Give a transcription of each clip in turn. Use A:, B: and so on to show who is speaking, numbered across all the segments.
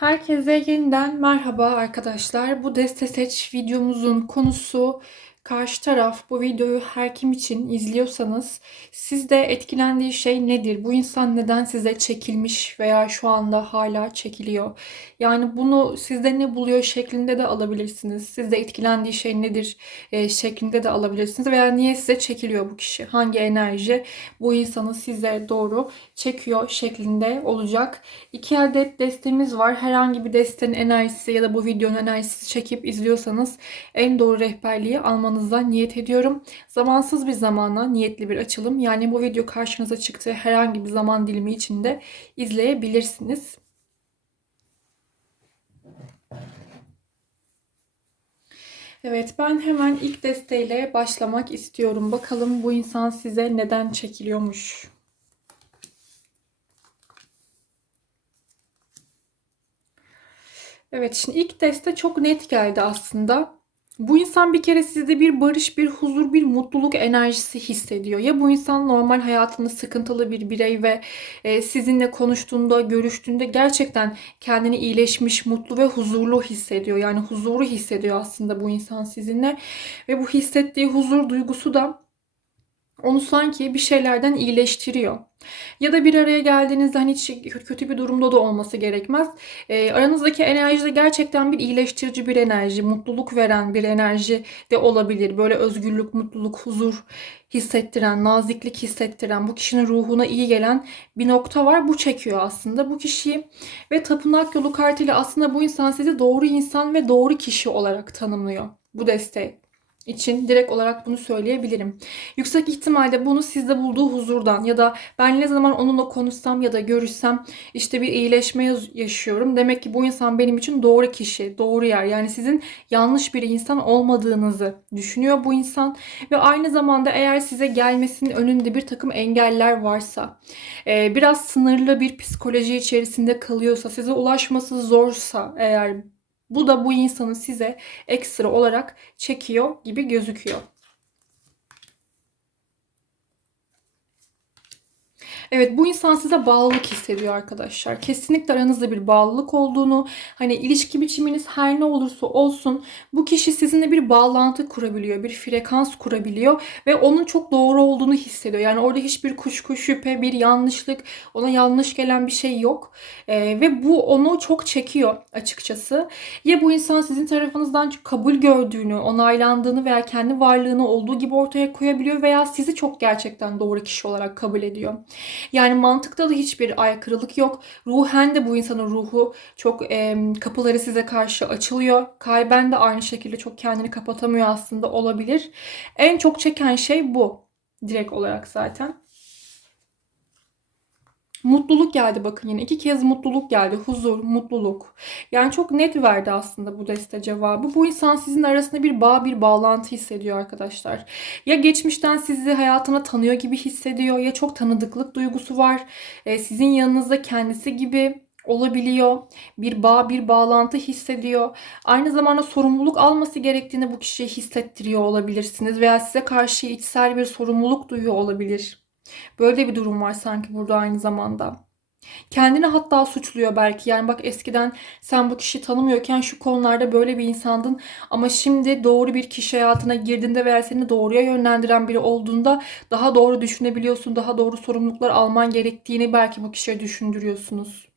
A: Herkese yeniden merhaba arkadaşlar. Bu deste seç videomuzun konusu karşı taraf bu videoyu her kim için izliyorsanız sizde etkilendiği şey nedir? Bu insan neden size çekilmiş veya şu anda hala çekiliyor? Yani bunu sizde ne buluyor şeklinde de alabilirsiniz. Sizde etkilendiği şey nedir e, şeklinde de alabilirsiniz. Veya niye size çekiliyor bu kişi? Hangi enerji bu insanı size doğru çekiyor şeklinde olacak. İki adet destemiz var. Herhangi bir destenin enerjisi ya da bu videonun enerjisi çekip izliyorsanız en doğru rehberliği almanıza niyet ediyorum. Zamansız bir zamana niyetli bir açılım. Yani bu video karşınıza çıktığı herhangi bir zaman dilimi içinde izleyebilirsiniz. Evet ben hemen ilk desteğiyle başlamak istiyorum. Bakalım bu insan size neden çekiliyormuş. Evet şimdi ilk deste çok net geldi aslında. Bu insan bir kere sizde bir barış, bir huzur, bir mutluluk enerjisi hissediyor. Ya bu insan normal hayatında sıkıntılı bir birey ve e, sizinle konuştuğunda, görüştüğünde gerçekten kendini iyileşmiş, mutlu ve huzurlu hissediyor. Yani huzuru hissediyor aslında bu insan sizinle. Ve bu hissettiği huzur duygusu da onu sanki bir şeylerden iyileştiriyor. Ya da bir araya geldiğinizde hani hiç kötü bir durumda da olması gerekmez. E, aranızdaki enerji de gerçekten bir iyileştirici bir enerji, mutluluk veren bir enerji de olabilir. Böyle özgürlük, mutluluk, huzur hissettiren, naziklik hissettiren, bu kişinin ruhuna iyi gelen bir nokta var. Bu çekiyor aslında bu kişiyi. Ve tapınak yolu kartıyla aslında bu insan sizi doğru insan ve doğru kişi olarak tanımlıyor. Bu desteği için direkt olarak bunu söyleyebilirim. Yüksek ihtimalle bunu sizde bulduğu huzurdan ya da ben ne zaman onunla konuşsam ya da görüşsem işte bir iyileşme yaşıyorum. Demek ki bu insan benim için doğru kişi, doğru yer. Yani sizin yanlış bir insan olmadığınızı düşünüyor bu insan. Ve aynı zamanda eğer size gelmesinin önünde bir takım engeller varsa, biraz sınırlı bir psikoloji içerisinde kalıyorsa, size ulaşması zorsa eğer bu da bu insanı size ekstra olarak çekiyor gibi gözüküyor. Evet bu insan size bağlılık hissediyor arkadaşlar. Kesinlikle aranızda bir bağlılık olduğunu, hani ilişki biçiminiz her ne olursa olsun bu kişi sizinle bir bağlantı kurabiliyor, bir frekans kurabiliyor ve onun çok doğru olduğunu hissediyor. Yani orada hiçbir kuşku, şüphe, bir yanlışlık, ona yanlış gelen bir şey yok. Ee, ve bu onu çok çekiyor açıkçası. Ya bu insan sizin tarafınızdan kabul gördüğünü, onaylandığını veya kendi varlığını olduğu gibi ortaya koyabiliyor veya sizi çok gerçekten doğru kişi olarak kabul ediyor. Yani mantıkta da hiçbir aykırılık yok. Ruhen de bu insanın ruhu çok e, kapıları size karşı açılıyor. Kalben de aynı şekilde çok kendini kapatamıyor aslında olabilir. En çok çeken şey bu. Direkt olarak zaten. Mutluluk geldi bakın yine. iki kez mutluluk geldi. Huzur, mutluluk. Yani çok net verdi aslında bu deste cevabı. Bu insan sizin arasında bir bağ, bir bağlantı hissediyor arkadaşlar. Ya geçmişten sizi hayatına tanıyor gibi hissediyor ya çok tanıdıklık duygusu var. Ee, sizin yanınızda kendisi gibi olabiliyor. Bir bağ, bir bağlantı hissediyor. Aynı zamanda sorumluluk alması gerektiğini bu kişiye hissettiriyor olabilirsiniz veya size karşı içsel bir sorumluluk duyuyor olabilir. Böyle bir durum var sanki burada aynı zamanda. Kendini hatta suçluyor belki. Yani bak eskiden sen bu kişiyi tanımıyorken şu konularda böyle bir insandın ama şimdi doğru bir kişi hayatına girdiğinde veya seni doğruya yönlendiren biri olduğunda daha doğru düşünebiliyorsun, daha doğru sorumluluklar alman gerektiğini belki bu kişiye düşündürüyorsunuz.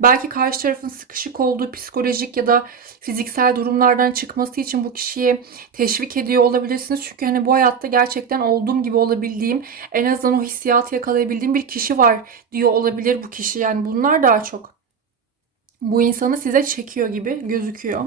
A: Belki karşı tarafın sıkışık olduğu psikolojik ya da fiziksel durumlardan çıkması için bu kişiyi teşvik ediyor olabilirsiniz. Çünkü hani bu hayatta gerçekten olduğum gibi olabildiğim, en azından o hissiyatı yakalayabildiğim bir kişi var diyor olabilir bu kişi. Yani bunlar daha çok bu insanı size çekiyor gibi gözüküyor.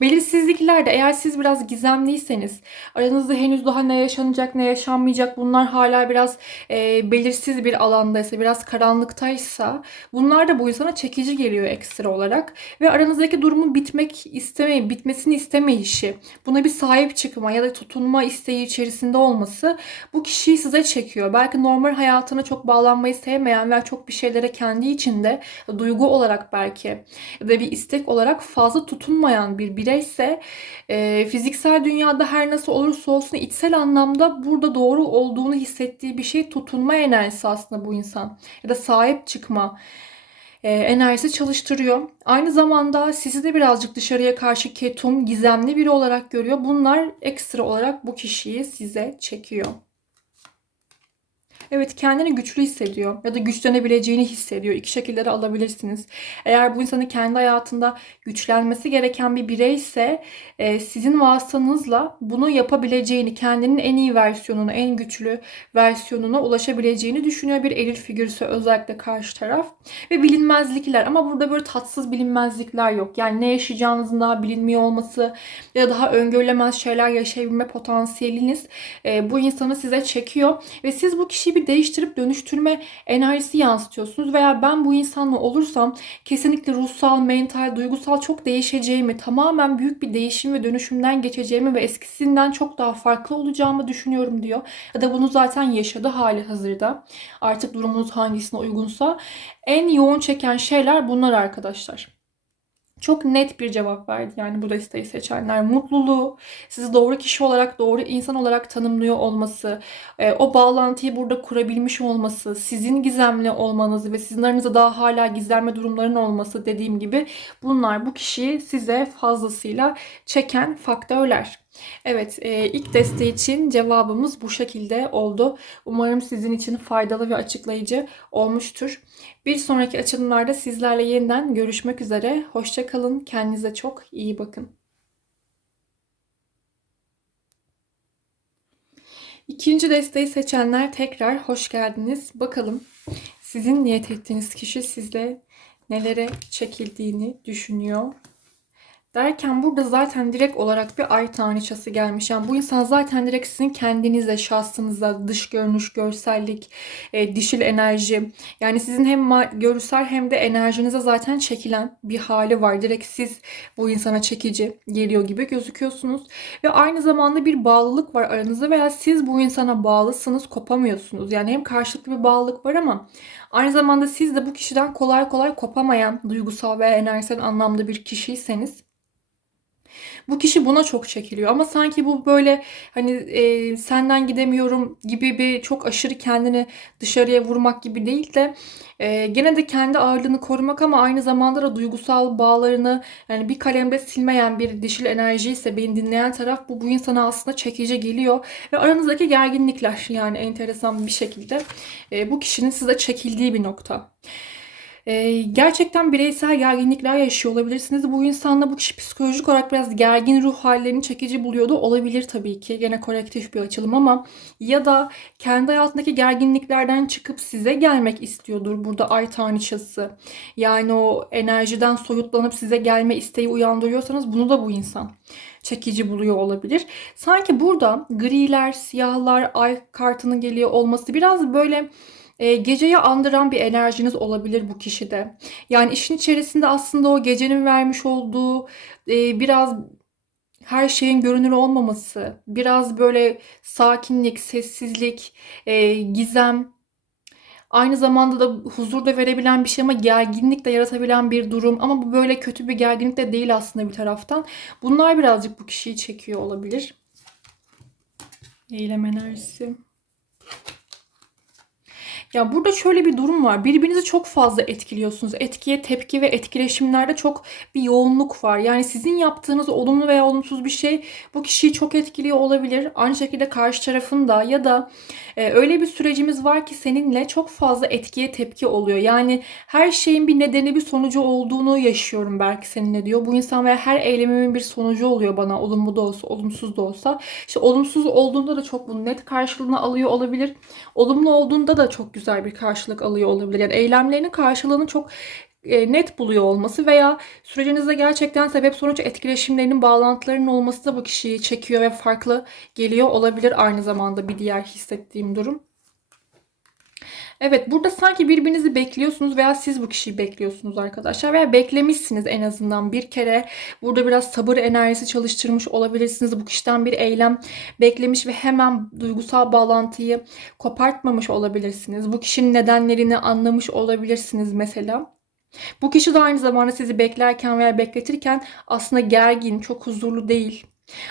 A: Belirsizlikler de eğer siz biraz gizemliyseniz, aranızda henüz daha ne yaşanacak ne yaşanmayacak bunlar hala biraz e, belirsiz bir alandaysa, biraz karanlıktaysa bunlar da bu insana çekici geliyor ekstra olarak. Ve aranızdaki durumun bitmek istemeyi, bitmesini istemeyişi, buna bir sahip çıkma ya da tutunma isteği içerisinde olması bu kişiyi size çekiyor. Belki normal hayatına çok bağlanmayı sevmeyen veya çok bir şeylere kendi içinde duygu olarak belki ya da bir istek olarak fazla tutunmayan bir bir bireyse e, fiziksel dünyada her nasıl olursa olsun içsel anlamda burada doğru olduğunu hissettiği bir şey tutunma enerjisi aslında bu insan. Ya da sahip çıkma e, enerjisi çalıştırıyor. Aynı zamanda sizi de birazcık dışarıya karşı ketum, gizemli biri olarak görüyor. Bunlar ekstra olarak bu kişiyi size çekiyor. Evet kendini güçlü hissediyor ya da güçlenebileceğini hissediyor. İki şekilde de alabilirsiniz. Eğer bu insanın kendi hayatında güçlenmesi gereken bir birey ise e, sizin vasıtanızla bunu yapabileceğini, kendinin en iyi versiyonuna, en güçlü versiyonuna ulaşabileceğini düşünüyor bir eril figürse özellikle karşı taraf. Ve bilinmezlikler ama burada böyle tatsız bilinmezlikler yok. Yani ne yaşayacağınızın daha bilinmiyor olması ya da daha öngörülemez şeyler yaşayabilme potansiyeliniz e, bu insanı size çekiyor ve siz bu kişiyi bir değiştirip dönüştürme enerjisi yansıtıyorsunuz veya ben bu insanla olursam kesinlikle ruhsal, mental, duygusal çok değişeceğimi, tamamen büyük bir değişim ve dönüşümden geçeceğimi ve eskisinden çok daha farklı olacağımı düşünüyorum diyor. Ya da bunu zaten yaşadı hali hazırda. Artık durumunuz hangisine uygunsa en yoğun çeken şeyler bunlar arkadaşlar çok net bir cevap verdi. Yani bu desteği seçenler mutluluğu, sizi doğru kişi olarak, doğru insan olarak tanımlıyor olması, e, o bağlantıyı burada kurabilmiş olması, sizin gizemli olmanızı ve sizin aranızda daha hala gizlenme durumların olması dediğim gibi bunlar bu kişiyi size fazlasıyla çeken faktörler. Evet, e, ilk desteği için cevabımız bu şekilde oldu. Umarım sizin için faydalı ve açıklayıcı olmuştur. Bir sonraki açılımlarda sizlerle yeniden görüşmek üzere. Hoşçakalın. Kendinize çok iyi bakın. İkinci desteği seçenler tekrar hoş geldiniz. Bakalım sizin niyet ettiğiniz kişi sizle nelere çekildiğini düşünüyor. Derken burada zaten direkt olarak bir ay tanrıçası gelmiş. Yani bu insan zaten direkt sizin kendinize, şahsınıza, dış görünüş, görsellik, e, dişil enerji. Yani sizin hem görsel hem de enerjinize zaten çekilen bir hali var. Direkt siz bu insana çekici geliyor gibi gözüküyorsunuz. Ve aynı zamanda bir bağlılık var aranızda veya siz bu insana bağlısınız, kopamıyorsunuz. Yani hem karşılıklı bir bağlılık var ama aynı zamanda siz de bu kişiden kolay kolay kopamayan duygusal veya enerjisel anlamda bir kişiyseniz bu kişi buna çok çekiliyor ama sanki bu böyle hani e, senden gidemiyorum gibi bir çok aşırı kendini dışarıya vurmak gibi değil de e, gene de kendi ağırlığını korumak ama aynı zamanda da duygusal bağlarını yani bir kalemde silmeyen bir dişil enerji ise beni dinleyen taraf bu bu insana aslında çekici geliyor ve aranızdaki gerginlikler yani enteresan bir şekilde e, bu kişinin size çekildiği bir nokta. Ee, gerçekten bireysel gerginlikler yaşıyor olabilirsiniz. Bu insanla bu kişi psikolojik olarak biraz gergin ruh hallerini çekici buluyordu. Olabilir tabii ki. Gene kolektif bir açılım ama ya da kendi hayatındaki gerginliklerden çıkıp size gelmek istiyordur. Burada ay tanrıçası. Yani o enerjiden soyutlanıp size gelme isteği uyandırıyorsanız bunu da bu insan çekici buluyor olabilir. Sanki burada griler, siyahlar, ay kartının geliyor olması biraz böyle e, geceyi andıran bir enerjiniz olabilir bu kişide. Yani işin içerisinde aslında o gecenin vermiş olduğu e, biraz her şeyin görünür olmaması, biraz böyle sakinlik, sessizlik, e, gizem, aynı zamanda da huzur da verebilen bir şey ama gerginlik de yaratabilen bir durum. Ama bu böyle kötü bir gerginlik de değil aslında bir taraftan. Bunlar birazcık bu kişiyi çekiyor olabilir. Eylem enerjisi. Ya burada şöyle bir durum var. Birbirinizi çok fazla etkiliyorsunuz. Etkiye, tepki ve etkileşimlerde çok bir yoğunluk var. Yani sizin yaptığınız olumlu veya olumsuz bir şey bu kişiyi çok etkiliyor olabilir. Aynı şekilde karşı tarafın da ya da e, öyle bir sürecimiz var ki seninle çok fazla etkiye tepki oluyor. Yani her şeyin bir nedeni bir sonucu olduğunu yaşıyorum belki seninle diyor. Bu insan veya her eylemimin bir sonucu oluyor bana. Olumlu da olsa, olumsuz da olsa. İşte olumsuz olduğunda da çok bunu net karşılığını alıyor olabilir. Olumlu olduğunda da çok güzel güzel bir karşılık alıyor olabilir. Yani eylemlerinin karşılığını çok e, net buluyor olması veya sürecinizde gerçekten sebep sonuç etkileşimlerinin bağlantılarının olması da bu kişiyi çekiyor ve farklı geliyor olabilir aynı zamanda bir diğer hissettiğim durum. Evet burada sanki birbirinizi bekliyorsunuz veya siz bu kişiyi bekliyorsunuz arkadaşlar veya beklemişsiniz en azından bir kere. Burada biraz sabır enerjisi çalıştırmış olabilirsiniz. Bu kişiden bir eylem beklemiş ve hemen duygusal bağlantıyı kopartmamış olabilirsiniz. Bu kişinin nedenlerini anlamış olabilirsiniz mesela. Bu kişi de aynı zamanda sizi beklerken veya bekletirken aslında gergin, çok huzurlu değil.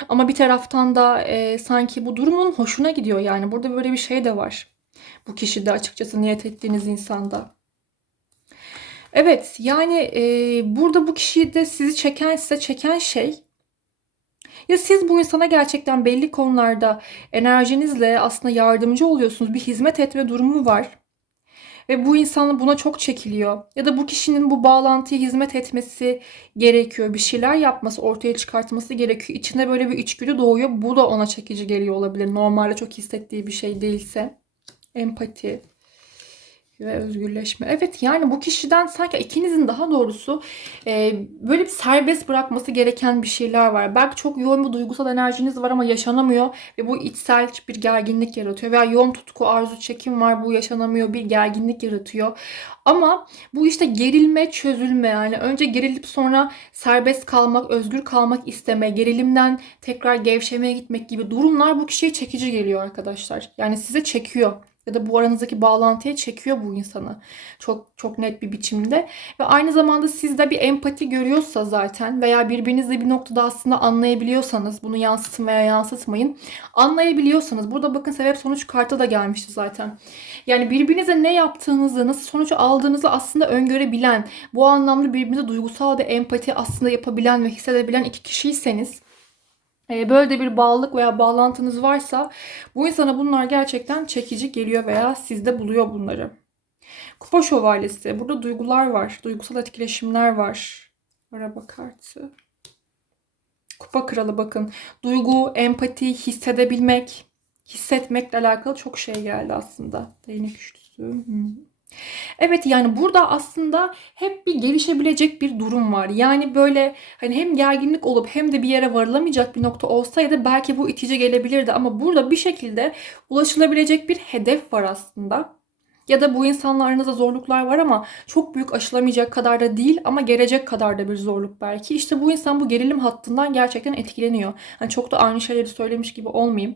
A: Ama bir taraftan da e, sanki bu durumun hoşuna gidiyor yani. Burada böyle bir şey de var. Bu kişi de açıkçası niyet ettiğiniz insanda. Evet yani e, burada bu kişiyi de sizi çeken size çeken şey ya siz bu insana gerçekten belli konularda enerjinizle aslında yardımcı oluyorsunuz. Bir hizmet etme durumu var. Ve bu insan buna çok çekiliyor. Ya da bu kişinin bu bağlantıya hizmet etmesi gerekiyor. Bir şeyler yapması, ortaya çıkartması gerekiyor. İçinde böyle bir içgüdü doğuyor. Bu da ona çekici geliyor olabilir. Normalde çok hissettiği bir şey değilse. Empati ve özgürleşme. Evet yani bu kişiden sanki ikinizin daha doğrusu e, böyle bir serbest bırakması gereken bir şeyler var. Belki çok yoğun bir duygusal enerjiniz var ama yaşanamıyor ve bu içsel bir gerginlik yaratıyor. Veya yoğun tutku, arzu, çekim var bu yaşanamıyor bir gerginlik yaratıyor. Ama bu işte gerilme, çözülme yani önce gerilip sonra serbest kalmak, özgür kalmak isteme, gerilimden tekrar gevşemeye gitmek gibi durumlar bu kişiye çekici geliyor arkadaşlar. Yani size çekiyor ya da bu aranızdaki bağlantıya çekiyor bu insanı. Çok çok net bir biçimde ve aynı zamanda sizde bir empati görüyorsa zaten veya birbirinizle bir noktada aslında anlayabiliyorsanız bunu yansıtın veya yansıtmayın. Anlayabiliyorsanız burada bakın sebep sonuç kartı da gelmişti zaten. Yani birbirinize ne yaptığınızı, nasıl sonuç aldığınızı aslında öngörebilen, bu anlamda birbirinize duygusal bir empati aslında yapabilen ve hissedebilen iki kişiyseniz böyle de bir bağlılık veya bağlantınız varsa bu insana bunlar gerçekten çekici geliyor veya sizde buluyor bunları. Kupa şövalyesi. Burada duygular var. Duygusal etkileşimler var. Araba kartı. Kupa kralı bakın. Duygu, empati, hissedebilmek, hissetmekle alakalı çok şey geldi aslında. Değnek üçlüsü. Hmm. Evet yani burada aslında hep bir gelişebilecek bir durum var. Yani böyle hani hem gerginlik olup hem de bir yere varılamayacak bir nokta olsaydı belki bu itici gelebilirdi ama burada bir şekilde ulaşılabilecek bir hedef var aslında. Ya da bu insanlarınızda zorluklar var ama çok büyük aşılamayacak kadar da değil ama gelecek kadar da bir zorluk belki. İşte bu insan bu gerilim hattından gerçekten etkileniyor. Hani çok da aynı şeyleri söylemiş gibi olmayayım.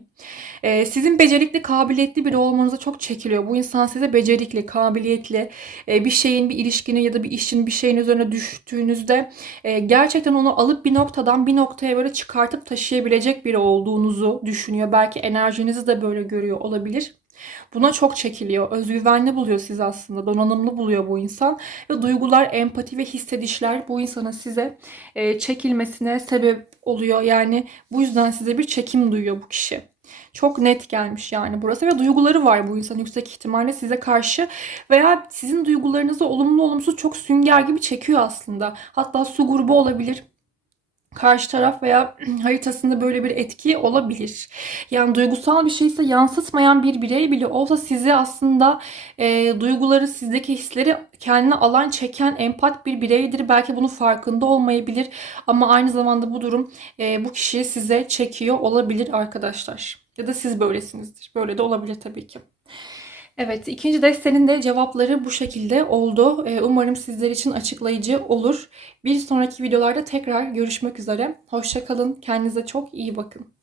A: Ee, sizin becerikli, kabiliyetli biri olmanıza çok çekiliyor. Bu insan size becerikli, kabiliyetli e, bir şeyin, bir ilişkinin ya da bir işin bir şeyin üzerine düştüğünüzde e, gerçekten onu alıp bir noktadan bir noktaya böyle çıkartıp taşıyabilecek biri olduğunuzu düşünüyor. Belki enerjinizi de böyle görüyor olabilir. Buna çok çekiliyor. Özgüvenli buluyor sizi aslında. Donanımlı buluyor bu insan. Ve duygular, empati ve hissedişler bu insanın size e, çekilmesine sebep oluyor. Yani bu yüzden size bir çekim duyuyor bu kişi. Çok net gelmiş yani burası ve duyguları var bu insan yüksek ihtimalle size karşı veya sizin duygularınızı olumlu olumsuz çok sünger gibi çekiyor aslında. Hatta su grubu olabilir karşı taraf veya haritasında böyle bir etki olabilir. Yani duygusal bir şeyse yansıtmayan bir birey bile olsa sizi aslında e, duyguları, sizdeki hisleri kendine alan çeken empat bir bireydir. Belki bunun farkında olmayabilir ama aynı zamanda bu durum e, bu kişiyi size çekiyor olabilir arkadaşlar. Ya da siz böylesinizdir. Böyle de olabilir tabii ki. Evet, ikinci destenin de cevapları bu şekilde oldu. Ee, umarım sizler için açıklayıcı olur. Bir sonraki videolarda tekrar görüşmek üzere. Hoşçakalın. Kendinize çok iyi bakın.